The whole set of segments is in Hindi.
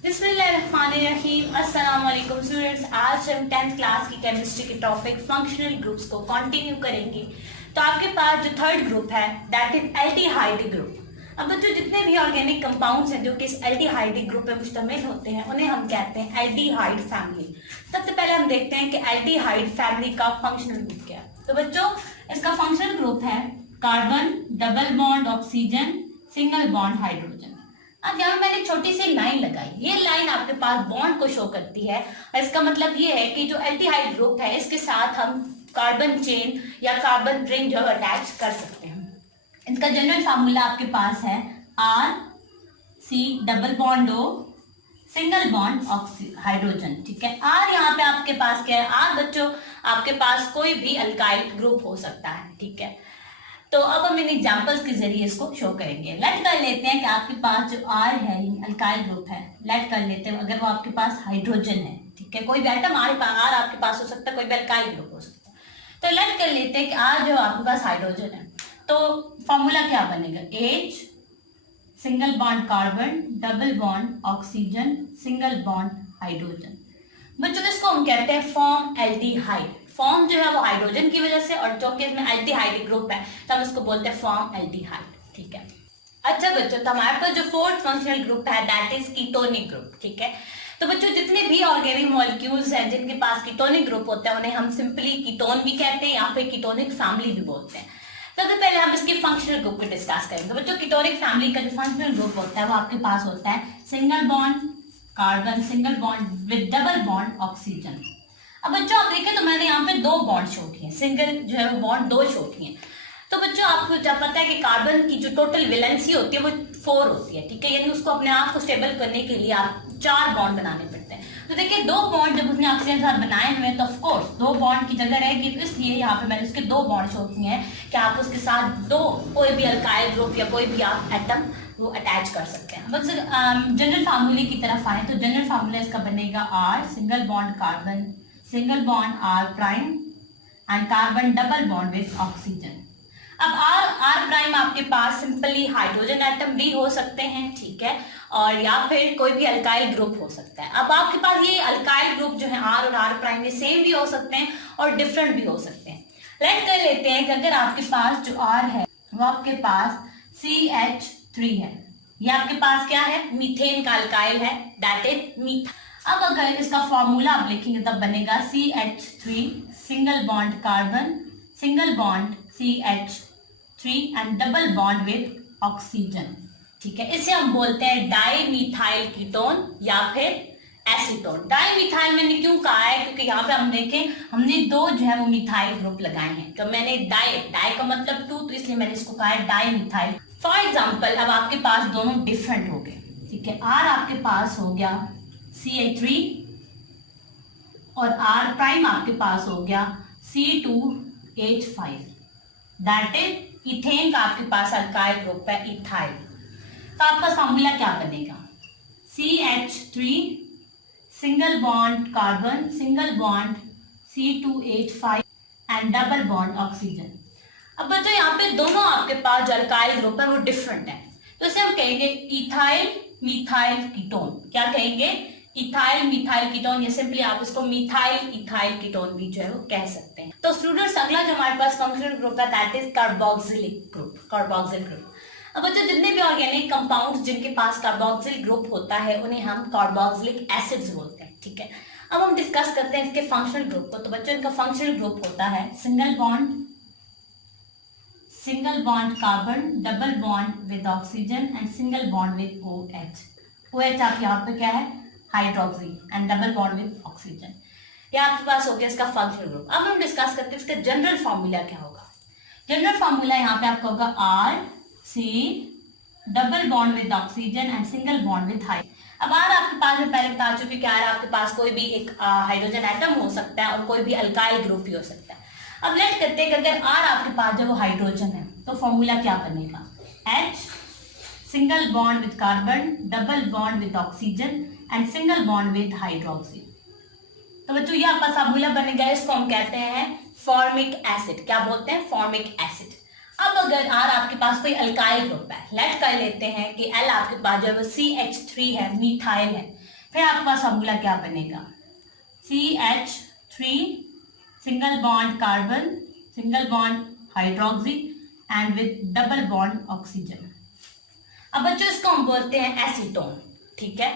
बिस्मिल्लाहिर्रहमानिर्रहीम। अस्सलाम वालेकुम स्टूडेंट्स, आज हम 10th क्लास की केमिस्ट्री के टॉपिक फंक्शनल ग्रुप्स को कंटिन्यू करेंगे। तो आपके पास जो थर्ड ग्रुप है दैट इज एल्डिहाइड ग्रुप। अब बच्चों जितने भी ऑर्गेनिक कंपाउंड्स हैं जो कि इस एल्डिहाइड ग्रुप में मुश्तमिल होते हैं उन्हें हम कहते हैं एल्डिहाइड फैमिली। सबसे पहले हम देखते हैं कि एल्डिहाइड फैमिली का फंक्शनल ग्रुप क्या है। तो बच्चों इसका फंक्शनल ग्रुप है carbon, double bond oxygen, single bond hydrogen. अब यहाँ मैंने छोटी सी लाइन लगाई, ये लाइन आपके पास बॉन्ड को शो करती है और इसका मतलब ये है कि जो एल्डिहाइड ग्रुप है इसके साथ हम कार्बन चेन या कार्बन रिंग जो अटैच कर सकते हैं। इसका जनरल फार्मूला आपके पास है R C double bond O single bond hydrogen. ठीक है, आर यहाँ पे आपके पास क्या है, आर बच्चों आपके पास कोई भी अल्काइल ग्रुप हो सकता है। ठीक है, तो अब हम इन एग्जांपल्स के जरिए इसको शो करेंगे। लेट कर लेते हैं कि आपके पास जो आर है अल्काइल ग्रुप है, लेट कर लेते हैं अगर वो आपके पास हाइड्रोजन है। ठीक है, कोई भी एटम आर आपके पास हो सकता है, कोई भी अल्काइल ग्रुप हो सकता है। तो लेट कर लेते हैं कि आर जो आपके पास हाइड्रोजन है, तो फॉर्मूला क्या बनेगा, H single bond carbon, double bond oxygen, single bond hydrogen. बच्चों इसको हम कहते हैं फॉर्म एल्डिहाइड। फॉर्म जो है वो हाइड्रोजन की वजह से, और जो कि इसमें एल्डिहाइड ग्रुप है तो हम इसको बोलते हैं फॉर्म एल्डिहाइड। ठीक है, अच्छा बच्चों तो हमारे पास जो फोर्थ फंक्शनल ग्रुप है दैट इज कीटोनिक ग्रुप। ठीक है, तो बच्चों जितने भी ऑर्गेनिक मॉलिक्यूल्स हैं जिनके पास कीटोनिक ग्रुप होता है उन्हें हम सिंपली कीटोन भी कहते हैं या फिर कीटोनिक फैमिली भी बोलते हैं। सबसे पहले हम इसके फंक्शनल ग्रुप को डिस्कस करेंगे। बच्चों कीटोनिक फैमिली का जो फंक्शनल ग्रुप होता है वो आपके पास होता है single bond carbon, single bond with double bond oxygen. अब बच्चों आप देखें तो मैंने यहाँ पे दो बॉन्ड शो किए, सिंगल जो है वो बॉन्ड दो शो किए। तो बच्चों आपको जब पता है कि कार्बन की जो टोटल वैलेंसी होती है वो 4 होती है। ठीक है, यानी उसको अपने आप को स्टेबल करने के लिए आप 4 बॉन्ड बनाने पड़ते हैं। तो देखिए दो बॉन्ड जब उसने ऑक्सीजन के साथ बनाए हुए हैं तो ऑफकोर्स 2 बॉन्ड की जगह रहेगी, तो इसलिए यहाँ पे मैंने उसके 2 बॉन्ड शो किए हैं कि आप उसके साथ दो कोई भी अल्काइल ग्रुप या कोई भी आप एटम वो अटैच कर सकते हैं। बस जनरल फार्मूले की तरफ आए तो जनरल फार्मूला इसका बनेगा R single bond carbon, single bond R prime and carbon double bond with oxygen. अब आर प्राइम आपके पास सिंपली हाइड्रोजन एटम भी हो सकते हैं। ठीक है, और या फिर कोई भी अल्काइल ग्रुप हो सकता है। अब आपके पास ये अल्काइल ग्रुप जो है आर और आर प्राइम ये सेम भी हो सकते हैं और डिफरेंट भी हो सकते हैं। लेट कर लेते हैं कि अगर आपके पास जो आर है वो आपके पास CH3 है, ये आपके पास क्या है, मीथेन का अल्काइल है दैट इज मीथा। अब अगर इसका फॉर्मूला आप लिखेंगे तब बनेगा CH3 single bond carbon, single bond CH3 and double bond with oxygen. ठीक है, इसे हम बोलते हैं डाईमिथाइल कीटोन या फिर एसीटोन। डाईमिथाइल मैंने क्यों कहा है, क्योंकि यहाँ पे हम देखें हमने दो जो है वो मिथाइल ग्रुप लगाए हैं। तो मैंने डाई का मतलब 2, तो इसलिए मैंने इसको कहा है डाईमिथाइल। फॉर एग्जाम्पल अब आपके पास दोनों डिफरेंट हो गए। ठीक है, आर आपके पास हो गया CH3 और आर प्राइम आपके पास हो गया C2H5 दैट इज इथेन का आपके पास अल्काइल ग्रुप है इथाइल। तो आपका फॉर्मूला क्या बनेगा, CH3 single bond carbon, single bond C2H5 and double bond oxygen. अब बच्चों यहाँ पे दोनों आपके पास जो अल्काइल ग्रुप है वो डिफरेंट है, तो इसे हम कहेंगे इथाइल मिथाइल कीटोन। क्या कहेंगे, इथाइल मिथाइल कीटोन, या सिंपली आप इसको मिथाइल इथाइल कीटोन भी जो है वो कह सकते हैं। तो स्टूडेंट्स अगला जो हमारे पास फंक्शनल ग्रुप है that is carboxylic group, carboxyl group. अब बच्चों जितने भी ऑर्गेनिक कंपाउंड्स जिनके पास कार्बोक्सिल ग्रुप होता है उन्हें हम कार्बोक्सिलिक एसिड्स बोलते हैं। ठीक है, अब हम डिस्कस करते हैं इसके फंक्शनल ग्रुप को। तो बच्चों इनका फंक्शनल ग्रुप होता है single bond carbon, double bond with oxygen and single bond with OH। OH आप यहाँ पे क्या है, hydroxy and double bond with oxygen. ये आपके पास हो गया इसका फंक्शनल ग्रुप। अब हम डिस्कस करते हैं इसका जनरल फार्मूला क्या होगा। जनरल फार्मूला यहाँ पे आपका होगा R C double bond with oxygen and single bond with hydrogen. अब आर आपके पास में पहले बता चुकी कि आर आपके पास कोई भी एक हाइड्रोजन एटम हो सकता है और कोई भी अल्काइल ग्रुप भी हो सकता है। अब लेट करते हैं कि अगर आर आपके पास जब वो हाइड्रोजन है तो फॉर्मूला क्या बनेगा, H single bond with carbon, double bond with oxygen and single bond with hydroxy. तो बच्चों ये आपका फॉर्मूला बनेगा, इसको हम कहते हैं फॉर्मिक एसिड। क्या बोलते हैं, फॉर्मिक एसिड। अब अगर आर आपके पास कोई अल्काइल ग्रुप है, लेट कर लेते हैं कि एल आपके पास जो है CH3 है, मिथाइल है, फिर आपके पास फॉर्मूला क्या बनेगा, CH3 single bond carbon, single bond hydroxy and with double bond oxygen. अब बच्चों इसको हम बोलते हैं एसीटोन, ठीक है,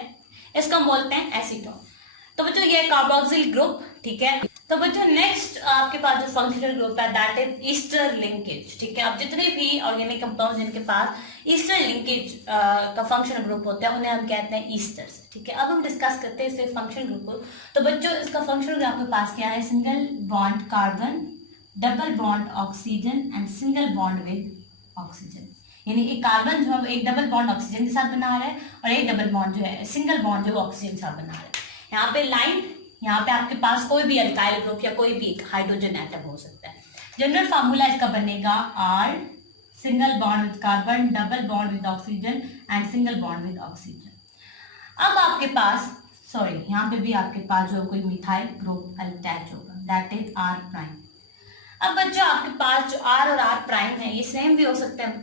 इसको हम बोलते हैं एसीटोन। तो बच्चों ये कार्बोक्सिल ग्रुप, ठीक है। तो बच्चों नेक्स्ट आपके पास जो फंक्शनल ग्रुप है दैट इज ईस्टर लिंकेज, ठीक है। अब जितने भी ऑर्गेनिक कंपाउंड जिनके पास ईस्टर लिंकेज का फंक्शनल ग्रुप होता है उन्हें हम कहते हैं ईस्टर्स, ठीक है। अब हम डिस्कस करते हैं इसके फंक्शनल ग्रुप को। तो बच्चों इसका फंक्शनल ग्रुप आपके पास क्या है, single bond carbon, double bond oxygen and single bond with oxygen. यानी एक कार्बन जो है एक डबल बॉन्ड ऑक्सीजन के साथ बना रहा है और एक डबल बॉन्ड जो है सिंगल बॉन्ड जो है ऑक्सीजन के साथ बना रहा है। यहाँ पे लाइन, यहाँ पे आपके पास कोई भी अल्काइल ग्रुप या कोई भी एक हाइड्रोजन एटम हो सकता है। जनरल फार्मूला इसका बनेगा R single bond with carbon, double bond with oxygen and single bond with oxygen. अब आपके पास यहाँ पे भी आपके पास जो कोई मिथाइल ग्रुप अटैच होगा दैट इज R प्राइम। अब बच्चों आपके पास जो R और R प्राइम है ये सेम भी हो सकते हैं,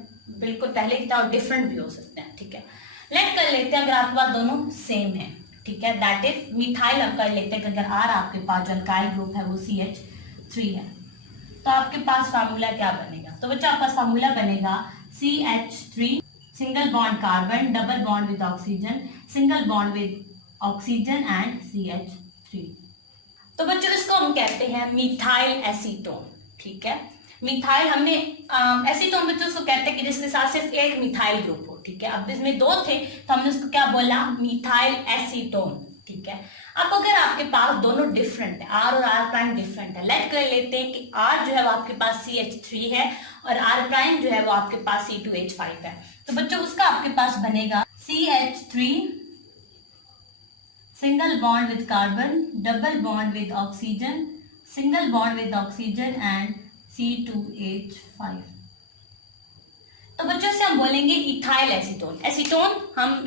बिल्कुल पहले की तरह, और डिफरेंट भी हो सकते हैं, ठीक है। लेट कर लेते हैं अगर आपके पास दोनों सेम है, ठीक है, दैट इज मिथाइल हम कर लेते हैं। अगर R आपके पास जो अल्काइल ग्रुप है वो CH3 है तो आपके पास फार्मूला क्या बनेगा, तो बच्चा आपका फार्मूला बनेगा CH3 single bond carbon, double bond with oxygen, single bond with oxygen and CH3। तो बच्चों इसको हम कहते हैं मिथाइल एसीटोन, ठीक है। मिथाइल हमने एसीटोन बच्चों उसको कहते हैं कि जिसके साथ सिर्फ एक मिथाइल ग्रुप हो, ठीक है। अब इसमें दो थे तो हमने उसको क्या बोला, मिथाइल एसीटोन, ठीक है। अब अगर आपके पास दोनों डिफरेंट है, R और R प्राइम डिफरेंट है, लेट कर लेते हैं कि R जो है वो आपके पास CH3 है और R प्राइम जो है वो आपके पास C2H5 है। तो बच्चों उसका आपके पास बनेगा CH3 single bond with carbon, double bond with oxygen, single bond with oxygen and C2H5। तो बच्चों से हम बोलेंगे इथाइल एसीटोन। एसीटोन हम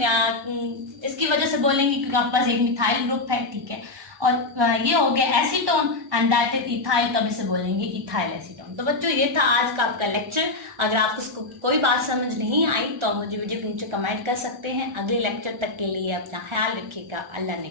इसकी वजह से बोलेंगे क्योंकि आपके पास एक मिथाइल ग्रुप है, ठीक है, और ये हो गया acetone and that is ethyl, तो हम इसे बोलेंगे इथाइल एसीटोन। तो बच्चों ये था आज का आपका लेक्चर। अगर आपको कोई बात समझ नहीं आई तो आप मुझे वीडियो के नीचे कमेंट कर सकते हैं। अगले लेक्चर तक के लिए अपना ख्याल रखिएगा। अल्लाह ने